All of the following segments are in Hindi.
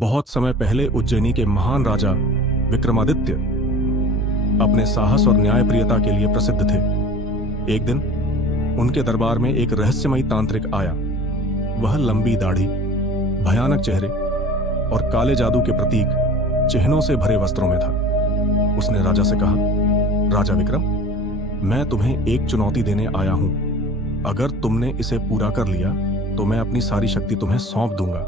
बहुत समय पहले उज्जैनी के महान राजा विक्रमादित्य अपने साहस और न्यायप्रियता के लिए प्रसिद्ध थे। एक दिन उनके दरबार में एक रहस्यमयी तांत्रिक आया। वह लंबी दाढ़ी, भयानक चेहरे और काले जादू के प्रतीक चिन्हों से भरे वस्त्रों में था। उसने राजा से कहा, राजा विक्रम, मैं तुम्हें एक चुनौती देने आया हूं। अगर तुमने इसे पूरा कर लिया तो मैं अपनी सारी शक्ति तुम्हें सौंप दूंगा,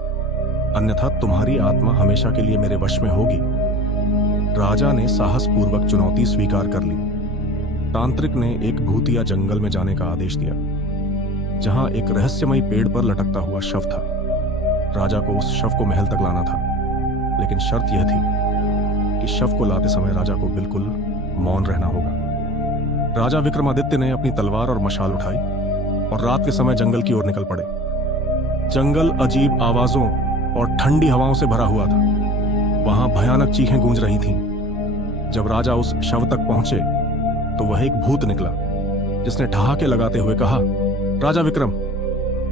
अन्यथा तुम्हारी आत्मा हमेशा के लिए मेरे वश में होगी। राजा ने साहसपूर्वक चुनौती स्वीकार कर ली। तांत्रिक ने एक भूतिया जंगल में जाने का आदेश दिया, जहां एक रहस्यमयी पेड़ पर लटकता हुआ शव था। राजा को उस शव को महल तक लाना था, लेकिन शर्त यह थी कि शव को लाते समय राजा को बिल्कुल मौन रहना होगा। राजा विक्रमादित्य ने अपनी तलवार और मशाल उठाई और रात के समय जंगल की ओर निकल पड़े। जंगल अजीब आवाजों और ठंडी हवाओं से भरा हुआ था। वहां भयानक चीखें गूंज रही थीं। जब राजा उस शव तक पहुंचे तो वह एक भूत निकला, जिसने ठहाके लगाते हुए कहा, राजा विक्रम,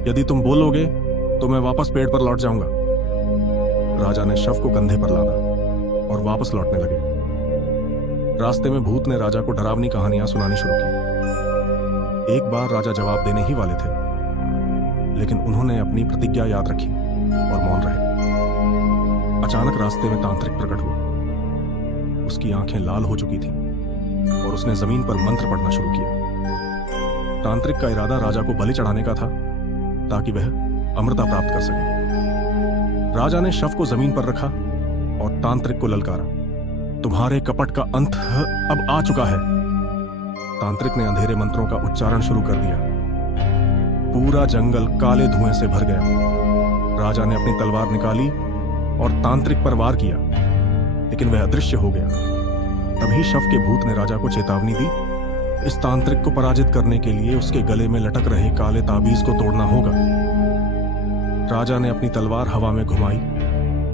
यदि तुम बोलोगे तो मैं वापस पेड़ पर लौट जाऊंगा। राजा ने शव को कंधे पर लादा और वापस लौटने लगे। रास्ते में भूत ने राजा को डरावनी कहानियां सुनानी शुरू की। एक बार राजा जवाब देने ही वाले थे, लेकिन उन्होंने अपनी प्रतिज्ञा याद रखी और मौन रहे। अचानक रास्ते में तांत्रिक प्रकट हुआ। उसकी आंखें लाल हो चुकी थीं और उसने जमीन पर मंत्र पढ़ना शुरू किया। तांत्रिक का इरादा राजा को बलि चढ़ाने का था, ताकि वह अमृता प्राप्त कर सके। राजा ने शव को जमीन पर रखा और तांत्रिक को ललकारा, तुम्हारे कपट का अंत अब आ चुका है। तांत्रिक ने अंधेरे मंत्रों का उच्चारण शुरू कर दिया। पूरा जंगल काले धुएं से भर गया। राजा ने अपनी तलवार निकाली और तांत्रिक पर वार किया, लेकिन वह अदृश्य हो गया। तभी शव के भूत ने राजा को चेतावनी दी, इस तांत्रिक को पराजित करने के लिए उसके गले में लटक रहे काले ताबीज को तोड़ना होगा। राजा ने अपनी तलवार हवा में घुमाई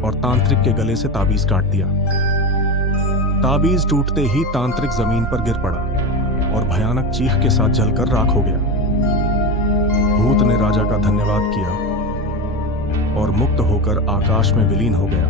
और तांत्रिक के गले से ताबीज काट दिया। ताबीज टूटते ही तांत्रिक जमीन पर गिर पड़ा और भयानक चीख के साथ जलकर राख हो गया। भूत ने राजा का धन्यवाद किया और मुक्त होकर आकाश में विलीन हो गया।